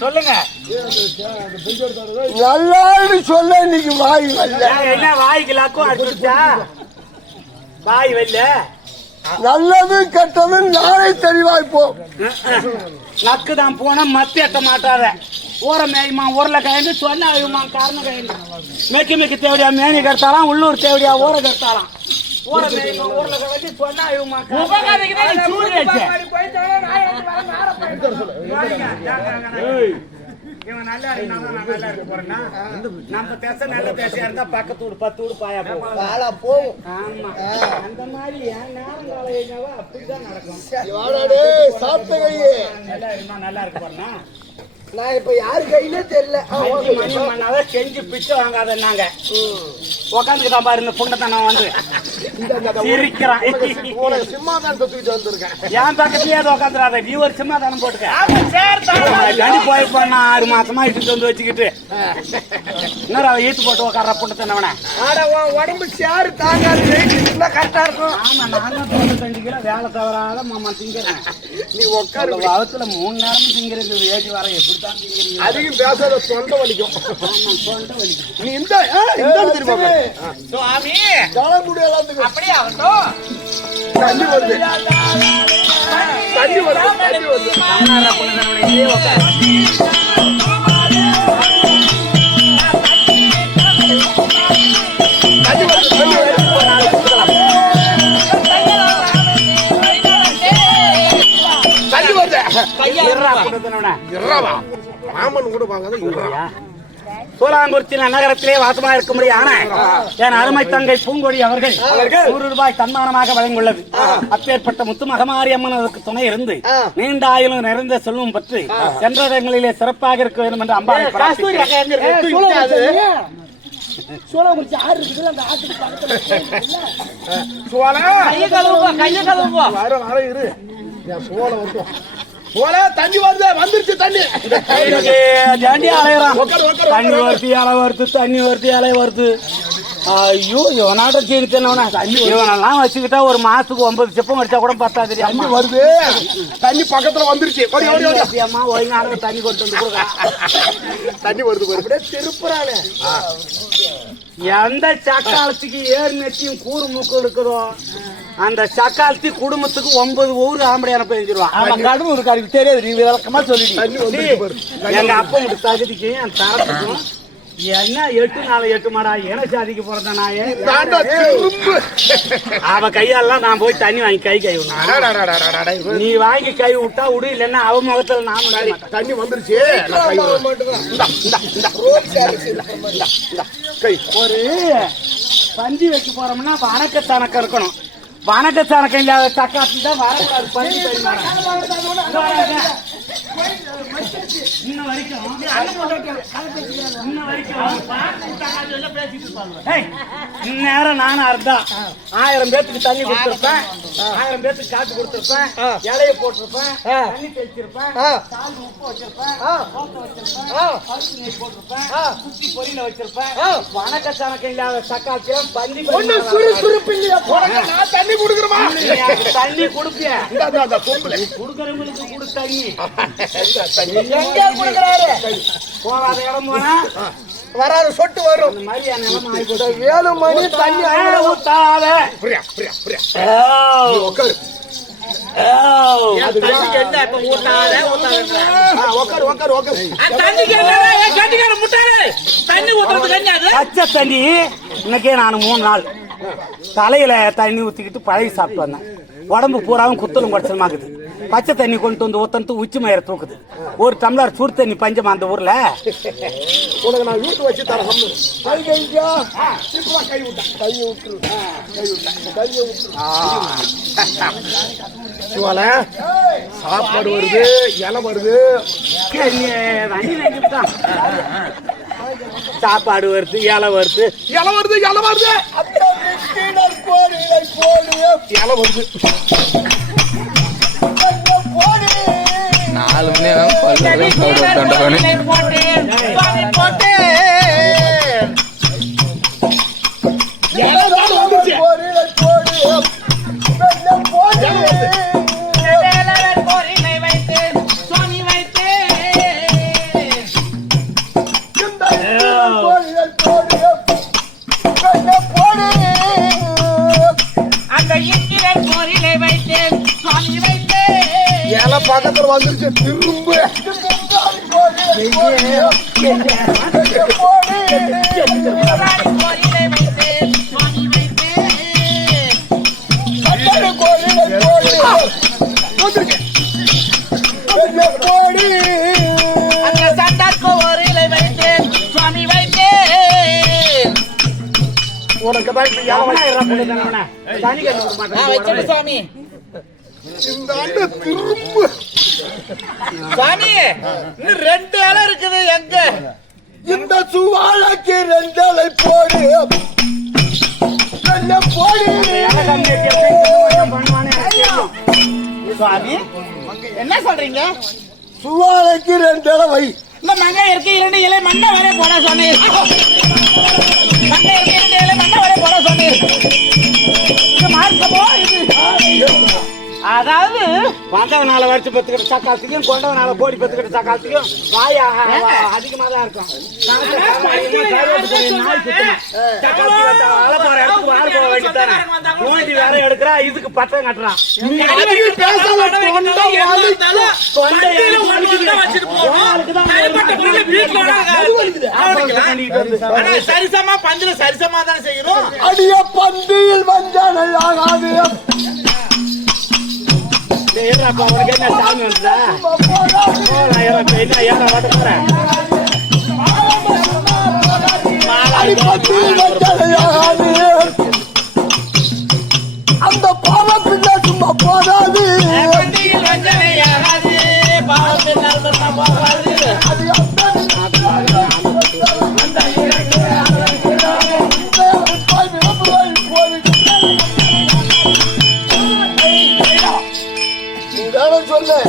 சொல்லுங்க. நல்லான்னு சொல்ல இன்னைக்கு வாய் வரல. என்ன வாய்க்கு லாக்கும் அடிச்சுட்டா வாய் வரல. நல்லது கெட்டது நாளை தெளிவாய்ப்போம். லக்கு தான் போனா மத்தி எட்ட மாட்டாத. ஊர மேய்மா ஊர்ல கயந்து சொன்ன அழுமா காரணம் கயந்து மெக்கி மெக்கி தேவடியா மேனி கட்டாலாம் உள்ளூர் தேவடியா ஊர கட்டாலாம். ஊர மேய்மா ஊர்ல கயந்து சொன்ன அழுமா இவன் நல்லா நல்லா இருக்கு போறேன்னா நம்ம பேச நல்ல பேசியா இருந்தா பக்கத்தூடு 10 வீடு பாயா போகும். ஆமா அந்த மாதிரி நேரம் காலையாவா அப்படிதான் நடக்கும். சாப்பிட்ட கையே நல்லா இருக்கு போறேன்னா நான் இப்ப யாரு கையிலே தெரியல. மணி மண்ணாதான் செஞ்சு பிச்சை வாங்காத நாங்க உக்காந்துக்கிட்டான் பாரு. இந்த புண்டத்தை நான் வந்து சிரிக்கிறான். சிம்மாதான் தொத்துக்கிட்டு வந்திருக்கேன். என் பக்கத்துலயே அதை உக்காந்துடாத. நீ ஒரு சிம்மாதானம் போட்டுக்க. போய் போனா 6 மாசமா இட்டு வந்து வச்சுக்கிட்டு இன்னொரு அவ ஈத்து போட்டு உக்கார புண்டத்தை நவன உடம்பு சேரு தாங்காது. கரெக்டா இருக்கும். ஆமா நானும் 95 கிலோ வேலை தவறாத மாமா திங்கிறேன். நீ உட்காரு. வாரத்துல 3 நேரம் திங்கிறது ஏஜ் வர எப்படி தான் திங்கிறீங்க? அதிகம் பேசாத தொண்டை வலிக்கும். தொண்டை வலிக்கும். நீ இந்த தெரியுமா சுவாமி தலைமுடி எல்லாத்துக்கும் அப்படியே ஆகட்டும். தண்ணி வருது. தண்ணி வருது. தண்ணி வருது. சோழாங்குறிச்சி நகரத்திலே வாசமா இருக்கும்படியான என் அருமை தங்கை பூங்கொடி அவர்கள் 100 ரூபாய் தன்மானமாக வழங்கியுள்ளது. அப்பேற்பட்ட முத்து மகமாரி அம்மன் அதற்கு துணை இருந்து நீண்ட ஆயுளும் நிறைந்த செல்வம் பற்றி சென்ற இடங்களிலே சிறப்பாக இருக்க வேண்டும் என்று அம்பாள் சோழாங்குறிச்சி ஆறு இருக்குது. அந்த ஆட்டுக்கு தண்ணி வருது. வந்துருச்சு தண்ணி. தண்ணி வருது அலை வருது. தண்ணி வருது அலை வருது. ஐயோ இவனாட்ட சீக்கித்தனவனா இவனெல்லாம் வச்சுக்கிட்டா ஒரு மாசத்துக்கு 9 செப்பம் அடிச்சா கூட பத்தாது. தண்ணி வருது. தண்ணி பக்கத்துல வந்துருச்சு. அம்மா ஒழுங்கான தண்ணி கொண்டு வந்து கொடுக்க. தண்ணி வருது. அப்படியே திருப்புறானே. எந்த சக்காலத்துக்கு ஏர் நெத்தியும் கூறு மூக்கு இருக்குதோ அந்த சக்காலத்தி குடும்பத்துக்கு 9 ஊர் ஆம்படியான பெஞ்சிருவான். கடும் இருக்காரு தெரியாது. நீ விளக்கமா சொல்லிட்டு எங்க அப்பா உங்களுக்கு தகுதிக்கு என் தரத்துக்கும் என்ன 8 நாள் 8 மாடா ஏன சாதிக்கு போறத நாயே. அவ கையாலாம் நான் போய் தண்ணி வாங்கி கை நீ வாங்கி கை விட்டா விடு. இல்லன்னா அவ முகத்துல நான் தண்ணி வந்துருச்சு. ஒரு பந்தி வைக்க போறோம்னா வணக்க தனக்கம் இருக்கணும். வணக்க தனக்கம் இல்லாத தக்காத்தி தான் வரக்கூடாது. பந்தி நேரம் நானும் அர்த்தம் 1000 பேத்துக்கு தண்ணி கொடுத்திருப்பேன். 1000 பேத்துக்கு காத்து கொடுத்திருப்பேன். இலைய போட்டிருப்பேன். தண்ணி தெளிச்சிருப்பேன். சால் உப்பு வச்சிருப்பேன். பருப்பு நெய் போட்டிருப்பேன். குத்தி பொரியல வச்சிருப்பேன். வணக்க தனக்கம் இல்லாத தக்காத்தியம் பந்தி தண்ணி கொடுக்குறமா? தண்ணி கொடுப்பிய கொடுக்கறவங்களுக்கு கொடு தண்ணி. போகாத இடம் போனா வராது சொட்டு வரும். வேலுமணி தண்ணி ஊத்தாத. தண்ணி இன்னைக்கே நான் 3 நாள் தலையில தண்ணி ஊத்திக்கிட்டு பழகி சாப்பிட்டு வந்தேன். உடம்பு பூராவும் குத்தலும் குடைச்சலுமாக்குது. பச்சை தண்ணி கொண்டு வந்து ஊத்தந்து உச்சி மயிரை தூக்குது. ஒரு டம்ளர் சுடு தண்ணி பஞ்சமா அந்த ஊர்ல. உனக்கு நான் வீட்டு வச்சு தரேன். சாப்பாடு வருது, இலை வருது, சாப்பாடு வருது, இலை வருது, இலை வருது, இலை வருது, இலை வருது. 4 மணி பக்கத்துல வந்துருச்சு. திரும்ப உனக்கு சுவாமி இந்த ஆண்டு திரும்ப சுவாமி இன்னும் 2 இலை இருக்குது. எங்க இந்த சுவாழைக்கு 2 இலை போடு, போடு. சுவாமி என்ன சொல்றீங்க? சுவாழைக்கு 2 இலை வை. இந்த மங்கை இருக்கு 2 இலை மண்ணை வரை போட சொன்னீர். மங்கை இருக்கு 2 இலை மண்ணை வரை போட சொன்னீர். இது மார்க்கமோ இது? அதாவது வந்தவனால வரிச்சு பத்துக்கிட்ட சக்காலத்துக்கும் கொண்டவனால கோடி பத்துக்கிட்ட சக்காலத்துக்கும் வாய் அதிகமா தான் இருக்கும். வேற எடுக்கிறா, இதுக்கு பத்தம் கட்டுறான். சரிசமா பஞ்சில சரிசமா தான் செய்யறோம். அடிய பந்தியில் வந்தானே ஆகாது. உனக்கு என்ன சாமி வந்துதா? அந்த பாவப்பின்ன சும்மா போதாது.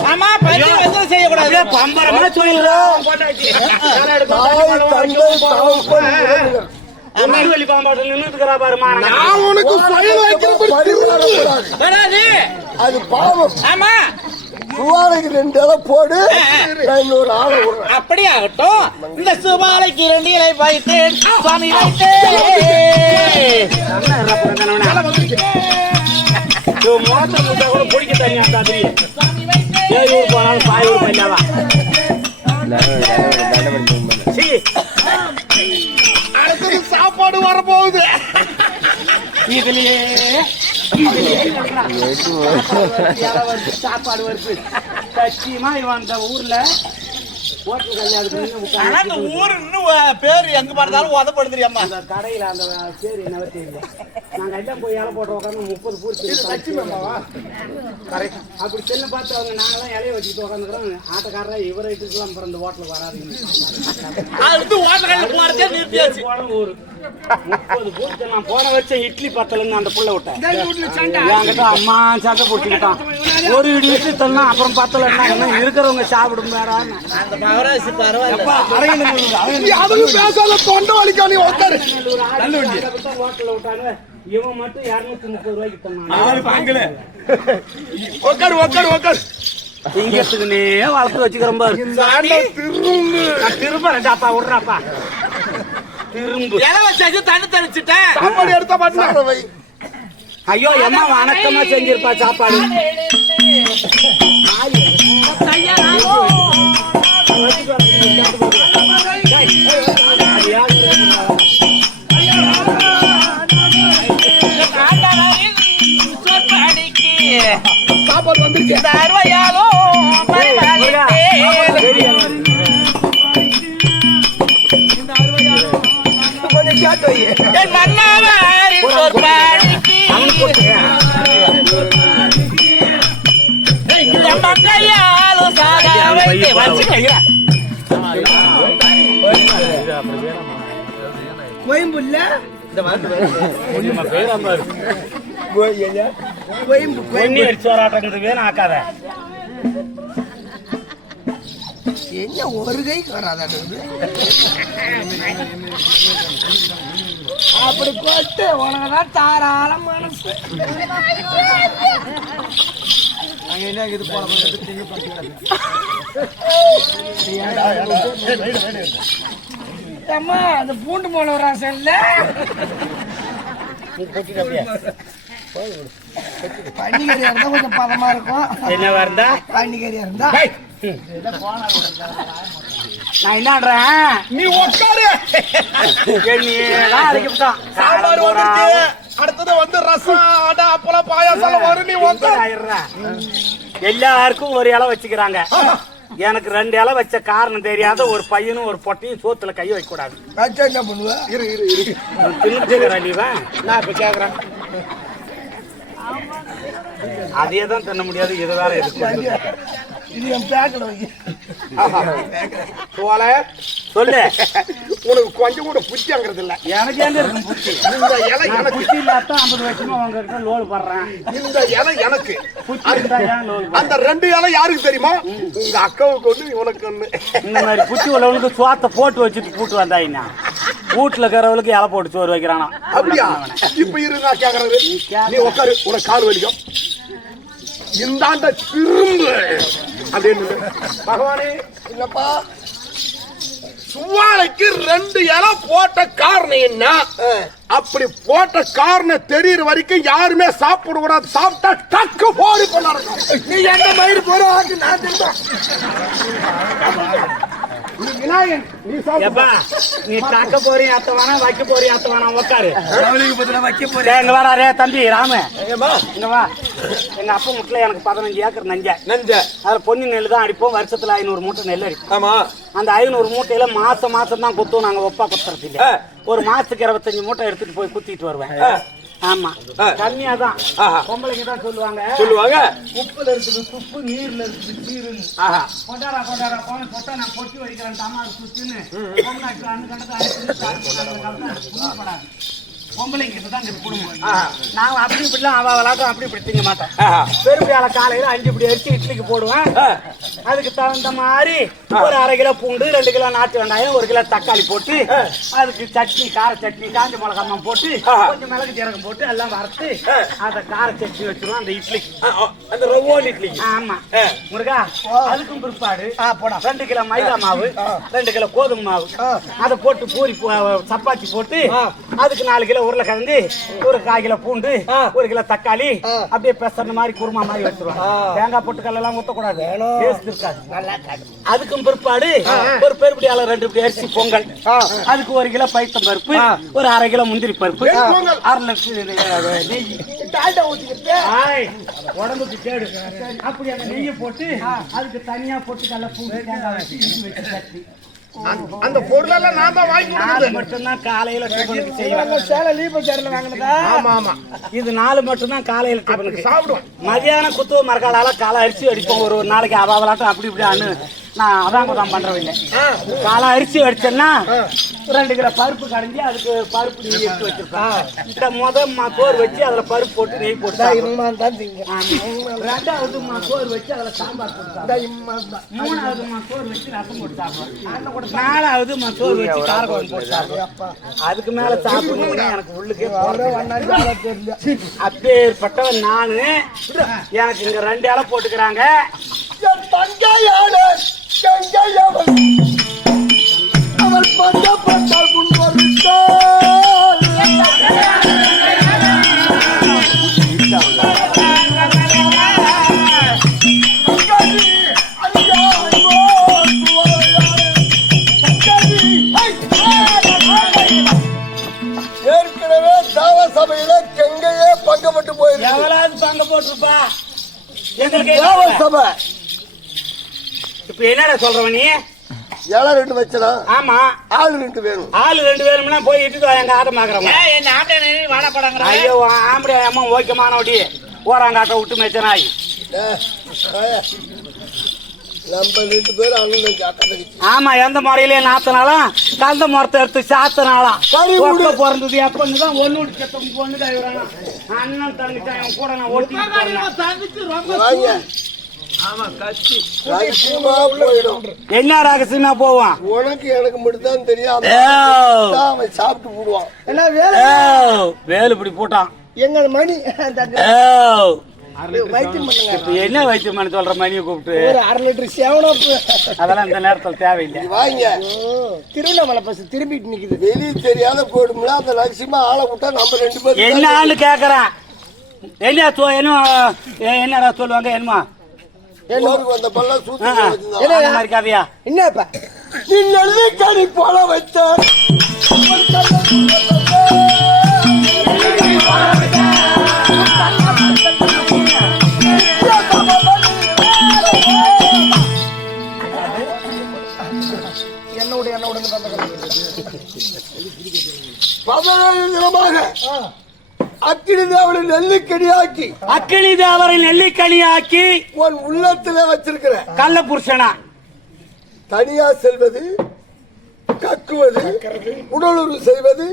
ஆமா பஞ்சம் செய்யக்கூடாது. பம்பரமா சொல்லிடுறோம். அம்மாவளி பாம்பாட்டில் நின்றுக்கிறா பாருமா. அது பாவம். ஆமா சுவாலைக்கு 2 இலை போடு, இன்னொரு ஆளை விடுறேன். அப்படி ஆகட்டும். இந்த சுபாலைக்கு 2 இலை வைத்து சுவாமி வைத்து மோசம் கூட பிடிக்க தனியா ஏழூர் போனாலும் பாயூர் பண்ணாவா சாப்பாடு வரப்போகுது. இதுலயே சாப்பாடு வருது. சத்தியமா இவன் அந்த ஊர்ல ஊர் இன்னும் பேரு எங்க பார்த்தாலும் உதப்படுது. அம்மா அந்த கடையில அந்த பேரு என்ன தெரியல. நாங்க எல்லாம் போய் இலை போட்டு உட்காந்து 30 பூர்த்தி அப்படி செல்ல பார்த்து அவங்க நாங்களாம் இலைய வச்சுக்கிட்டு உட்காந்துக்கிறோம். ஆட்டக்காரரா இவரை இதுக்கெல்லாம் பிறந்த ஹோட்டலுக்கு வராதுங்க. ஊர் 30 பூர்த்தி நான் போன வருஷம் இட்லி பத்தலன்னு அந்த புள்ள விட்டேன். என்கிட்ட அம்மா சண்டை போட்டுக்கிட்டான். ஒரு இடி இட்லி தரலாம் அப்புறம் பத்தலன்னா இருக்கிறவங்க சாப்பிடும் வேற. இவன் மட்டும் 230 ரூபாய்க்கு தந்தான். திங்கத்துக்குன்னே வளர்த்து வச்சுக்கிறோம் பாரு. திரும்ப ரெண்டாப்பா விடுறாப்பா. திரும்ப தண்ணி தெளிச்சுட்டேன். ஐயோ அம்மா வணக்கமா செஞ்சிருப்பா சாப்பாடு. சாம்பார் வந்துருச்சு. கொஞ்சம் சேர்த்து வை. கோயம்புல என்ன ஒரு கைக்கு வராது அப்படி போட்டு உனக்குதான் தாராள மனசு. இது போன அம்மா அந்த பூண்டு போல ஒரு இல்ல பன்னிக்கறியா இருந்தா கொஞ்சம் பதமா இருக்கும். என்னவா இருந்தா பன்னிக்கறியா இருந்தா நான் என்னன்றேன், நீ உட்காரு. சாம்பார் வந்துருச்சு, அடுத்தது வந்து ரசம், அடை, அப்பளம், பாயாசம் வரும். நீ உட்காரு. எல்லாருக்கும் ஒரு இலை வச்சுக்கிறாங்க. எனக்கு 2 இலை வச்ச காரணம் தெரியாத ஒரு பையனும் ஒரு பொட்டையும் சோத்துல கைய வைக்க கூடாது. என்ன பண்ணுவேன்? நான் இப்ப கேக்குறேன். அதே தான் தின்ன முடியாது. இது வேற இருக்கு. இது என் பேக்கல வைக்க சொல்லு. உனக்கு கொஞ்சம் கூட புத்திங்கிறது இல்ல. எனக்கு ஏன் இருக்கும் புத்தி? இந்த இலை எனக்கு புத்தி இல்லாத 50 வருஷமா உங்ககிட்ட லோடு பண்றேன். இந்த இலை எனக்கு அந்த 2 இலை யாருக்கு தெரியுமா? உங்க அக்காவுக்கு ஒண்ணு, உனக்கு ஒண்ணு. இந்த மாதிரி புத்தி உள்ளவனுக்கு சோத்தை போட்டு வச்சுட்டு கூட்டு வந்தாயினா வீட்டுல இருக்கிறவளுக்கு இலை போட்டு சோறு வைக்கிறானா? அப்படியா? இப்ப இரு, நான் கேக்குறது. நீ உட்காரு, உனக்கு கால் வலிக்கும். இந்தாண்ட திரும்ப அப்படின்னு பகவானே. இல்லப்பா, சுவாலைக்கு 2 இலை போட்ட காரணம் என்ன? அப்படி போட்ட காரணம் தெரியற வரைக்கும் யாருமே சாப்பிட கூடாது. சாப்பிட்டா டக்கு போடி பண்ண. நீ எந்த மயிறு போற நான் தெரியும். நீ காக்க போறீ அத்தவானா வைக்க போறீ அத்தவானா உட்காரு. வைக்க போறேன். எங்க வராரே தம்பி ராம, இங்க வா. எங்க அப்பா முட்டில எனக்கு 15 ஏக்கர் நஞ்ச. அதுல பொன்னி நெல் தான் அடிப்போம். வருஷத்துல 500 மூட்டை நெல் அடிப்போம். ஆமா. அந்த 500 மூட்டையில மாசம் தான் குத்துவோம். நாங்க ஒப்பா குத்துறது இல்ல. ஒரு மாசத்துக்கு 25 மூட்டை எடுத்துட்டு போய் குத்திட்டு வருவேன். ஆமா, கம்மியா தான். பொம்பளைங்க தான் சொல்லுவாங்க உப்புல இருக்குது துப்பு, நீர்ல இருக்குது சீருன்னு. கொண்டாரா போன சொட்டா நான் பொட்டி வடிக்கிறேன் தமாறு சுத்துன்னு பொம்பளைங்கிட்ட தான் குடும்பம். நான் அப்படி இப்படிலாம் அவளாட்டம் அப்படி இப்படி திங்க மாட்டேன். பெருமையால காலையில 5 இப்படி அரிசி இட்லிக்கு போடுவேன். அதுக்கு தகுந்த மாதிரி ஒரு 1/2 கிலோ பூண்டு, 2 கிலோ நாட்டு வெங்காயம், 1 கிலோ தக்காளி போட்டு அதுக்கு சட்னி, கார சட்னி, காஞ்ச மிளகாய் போட்டு கொஞ்சம் மிளகு ஜீரகம் போட்டு எல்லாம் வறுத்து அந்த கார சட்னி வச்சிருவோம் அந்த இட்லிக்கு, அந்த ரவ்வோல் இட்லி. ஆமா முருகா. அதுக்கும் பிற்பாடு 2 கிலோ மைதா மாவு, 2 கிலோ கோதுமை மாவு, அதை போட்டு பூரி சப்பாத்தி போட்டு அதுக்கு 4 கிலோ உருளைக்கிழங்கு, ஒரு 1/4 கிலோ பூண்டு, 1 கிலோ தக்காளி, அப்படியே பெசற மாதிரி குருமா மாதிரி வச்சிருவோம். தேங்காய் பொட்டுக்கல்ல எல்லாம் ஊத்தக்கூடாது, டேஸ்ட் இருக்காது. அதுக்கும் பிற்பாடு ஒரு பெருப்படியால 2 இப்படி அரிசி பொங்கல், அதுக்கு 1 கிலோ பைத்தம் பருப்பு, ஒரு 1/2 கிலோ முந்திரி பருப்பு, 1/2 லிட்டர் நெய், உடம்புக்கு கேடு. அப்படி அந்த நெய்யை போட்டு அதுக்கு தனியா பொட்டுக்கல்ல பூண்டு தேங்காய் வச்சு சட்னி. அந்த பொருளெல்லாம் நான் தான் வாங்கி கொடுத்தது. மட்டும்தான் காலையில டிபனுக்கு செய்வேன். ஆமா ஆமா, இது 4 மட்டும்தான் காலையில டிபனுக்கு சாப்பிடுவோம். மதியானம் குத்துவ மரக்காலால காலை அரிசி அடிப்போம். ஒரு நாளைக்கு அவாவலாட்டம் அப்படி இப்படி அண்ணு நான் அதான் பண்றவில்லை. காலை அரிசி அடிச்சேன்னா 2 கிலோ பருப்பு கடைஞ்சி அதுக்கு பருப்பு நெய் எடுத்து வச்சிருப்பேன். முதல் சோறு வச்சு அதுல பருப்பு போட்டு நெய் போட்டு 2வது சோறு வச்சு அதுல சாம்பார் போட்டு 3வது சோறு வச்சு ரசம் போட்டு சாப்பிடுவேன். 4வது சோறு வச்சு காரக்குழம்பு போட்டு சாப்பிடுவேன். அதுக்கு மேல சாப்பிடணும்னா எனக்கு உள்ளுக்கே அப்பேற்பட்டவன் நானு. எனக்கு இங்க 2 இலை போட்டுக்கிறாங்க. அவள் பந்தப்பட்டால் முன்வருத்தாள். ஏற்கனவே தாவ சபையில கங்கையே பங்கப்பட்டு போயிருக்கு. எவ்வளவு பங்க போட்டிருப்பா? எங்க தேவ சபை. இப்ப என்னடா சொல்றவ நீ? இலை 2 வச்சலாம். ஆமா, ஆளு 2 வேணும். ஆளு 2 வேணும்னா போய் இட்டுட்டு எங்க ஆட்டமாக்குறவங்க. என்ன ஆட்டை வாடப்படாங்க? ஐயோ ஆம்பளை அம்மா ஓகேமான ஒட்டி ஓராங்காட்ட விட்டு மேய்ச்சனாய். நம்ம 2 பேரும் அண்ணன் ஜாக்கிரதை. ஆமா, எந்த முறையிலே நாத்தனாலும் கந்த மரத்தை எடுத்து சாத்தனாலாம் பிறந்தது எப்பதான் ஒண்ணு பொண்ணுதான் இவரானா அண்ணன் தங்கிட்ட கூட நான் ஓட்டி வாங்க. ரகசியமா போயிடும். என்ன ரகசியமா போவான்? உனக்கு எனக்கு மட்டும்தான் தெரியும். அவன் சாப்பிட்டு போடுவான். வேலு இப்படி போட்டான் எங்க மணி என்ன வைத்தியம் பண்ண சொல்ற மணியை கூப்பிட்டு ஒரு 1/2 லிட்டர் சேவனப்பு அதெல்லாம் இந்த நேரத்தில் தேவையில்லை. வாங்க. திருவண்ணாமலை பஸ் திரும்பிட்டு நிக்குது. வெளியே தெரியாத போயிடும்ல. அந்த ரகசியமா ஆளை விட்டா நம்ம 2 பேரும் என்னான்னு கேக்குறேன். என்னடா சொல்லுவாங்க? என்னமா வந்த பல்ல சூத்தி இருக்காதியா? என்னப்பா நீ நெல்லிக்கனி போல வச்ச என்னோட 17 தினமாக அக்கினி தேவரை நெல்லிக்கனியாக்கி அக்கினி தேவரை நெல்லிக்கனியாக்கி உன் உள்ளத்துல வச்சிருக்கிற கள்ள புருஷனா தனியா செல்வது, கக்குவது, உடலுறவு செய்வது,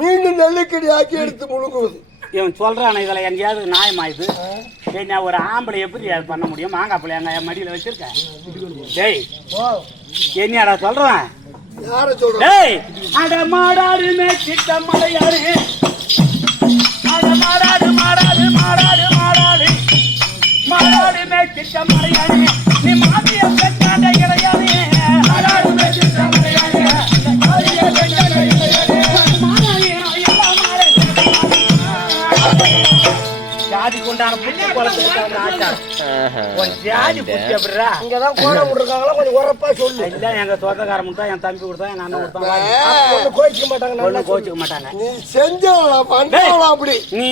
மீண்டும் நெல்லிக்கனி ஆக்கி எடுத்து முழுங்குவது. இவன் சொல்றான் இதுல எங்கேயாவது நியாயமா? இது என்ன ஒரு ஆம்பளை எப்படி அது பண்ண முடியும்? மாங்காய் பிள்ளை என் மடியில வச்சிருக்கேன். டேய் என்னடா சொல்றான்? யார சொல்ற? டேய் அட மாடாடு மேய்ச்சிட்ட மலையாடு, அட மாடாடு மாடாடு மாடாடு மாடாடு மாடாடு மேய்ச்சிட்ட மலையாடு, நீ மாமிய பெற்றாண்ட கிடையாது. மாடாடு மேய்ச்சிட்ட மலையாடு, மாமிய பெற்றாண்ட கிடையாது. ஜாதி கொண்டான புத்தி குளத்துக்கு ஆச்சாரம். ஜாதி புத்தி அப்படிரா? இங்கதான் கோலம் விட்டுருக்காங்களா? கொஞ்சம் உரப்பா சொல்லு. இல்ல எங்க தோட்டக்காரன் கொடுத்தா, என் தம்பி கொடுத்தா, எங்க அண்ணன் கொடுத்தா கோச்சிக்க மாட்டாங்க. ஒண்ணு கோச்சுக்க மாட்டாங்க. நீ செஞ்சவளா பண்றவளா? அப்படி நீ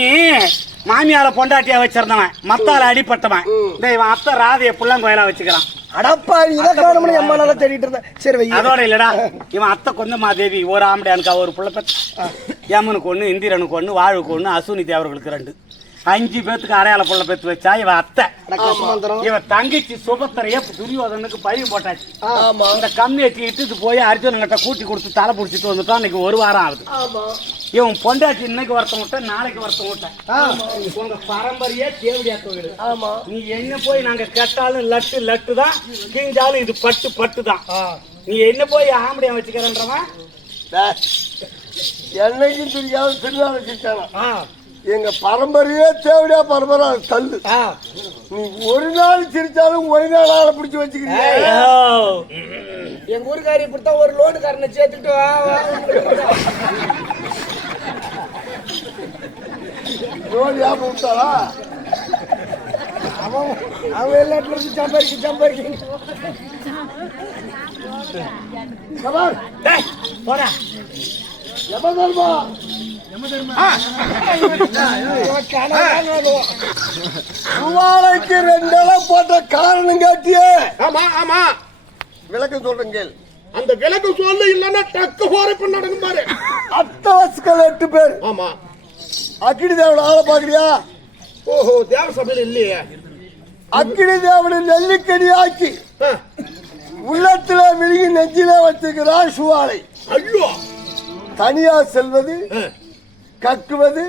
மாமியார பொண்டாட்டியா வச்சிருந்தவன், மத்தால அடிப்பட்டவன். இவன் அத்தை ராதைய புள்ளங்கோயிலா வச்சுக்கிறான். அடப்பா இதை காரணம் எம்மா நல்லா தேடிட்டு இருந்தேன். சரி வை. அதோட இல்லடா, இவன் அத்தை கொஞ்சம் மாதேவி ஒரு ஆம்படையானுக்கா ஒரு புள்ள பெற்ற. யமனுக்கு ஒண்ணு, இந்திரனுக்கு ஒண்ணு, வாழுக்கு ஒண்ணு, அசுனி தேவர்களுக்கு 2, 5 பேத்துக்கு அடையாள புள்ள பெற்று வச்சா. இவன் அத்தை. இவன் தங்கச்சி சுபத்திரைய துரியோதனுக்கு பழி போட்டாச்சு. இந்த கம்மியை இட்டுட்டு போய் அர்ஜுனங்கிட்ட கூட்டி கொடுத்து தலை பிடிச்சிட்டு வந்துட்டான். இன்னைக்கு 1 வாரம் ஆகுது. இவன் பொண்டாட்டி இன்னைக்கு வருத்தம் விட்ட, நாளைக்கு வருத்தம் விட்ட. உங்க பரம்பரையே தேவடியா கோயில். நீ என்ன போய் நாங்க கேட்டாலும் லட்டு லட்டு தான், கிழிஞ்சாலும் இது பட்டு பட்டு தான். நீ என்ன போய் ஆம்படியா வச்சுக்கிறன்றவன் என்னைக்கும் தெரியாத திருநாள் வச்சுட்டானா? எங்க பரம்பரையே தேவடியா பரம்பரை தள்ளு. நீ ஒரு நாள் சிரிச்சாலும் ஒரு நாள் ஆளை பிடிச்சி வச்சுக்கிறீங்க. எங்க ஊருக்காரி இப்படித்தான் ஒரு லோனுக்காரனை சேர்த்துட்டு லோன் ஞாபகம் விட்டாளா? அவன் எல்லாத்துல இருந்து சம்பாதிக்க போடா. எமதர்மா சுவாலைக்கு 2 இலை போட்ட காரணம் காட்டியே. ஆமா ஆமா, விளக்கம் சொல்றேன் கேள். அந்த விளக்கு சொல்ல இல்லன்னா டக்கு போறப்ப நடக்கும் பாரு. அத்தவசுக்கள் 8 பேர். ஆமா, அக்கினி தேவன் ஆளை பாக்குறியா? ஓஹோ, தேவ சபையில இல்லையே. அக்கினி தேவனை நெல்லிக்கனி ஆக்கி உள்ளத்துல விழுகி நெஞ்சிலே வச்சிருக்கிறார் சுவாலை. ஐயோ, தனியா செல்வது, கக்குவது,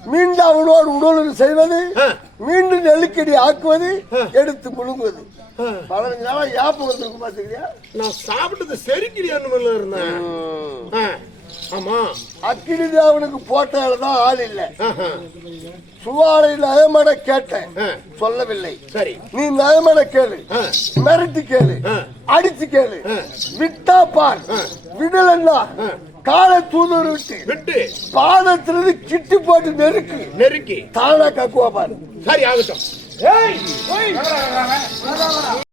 மீண்டும் அவனோடு உடலுறவு செய்வது, மீண்டும் நெல்லிக்கடி ஆக்குவது, எடுத்து முழுங்குவது. 15 நாளா யாப்பம் வந்திருக்கு பாத்துக்கிறியா? நான் சாப்பிட்டது செரிக்கிறியான்னு இருந்தேன். ஆமா, அக்கினி தேவனுக்கு போட்டதான் ஆள் இல்ல. சுவாலை நயமட கேட்டேன், சொல்லவில்லை. சரி, நீ நயமட கேளு, மிரட்டி கேளு, அடிச்சு கேளு, விட்டா பார், விடலன்னா காலை தூதர் விட்டு பாதத்திலிருந்து கிட்டி போட்டு நெருக்கி தானா கக்குவா பாரு. சரி ஆகட்டும்.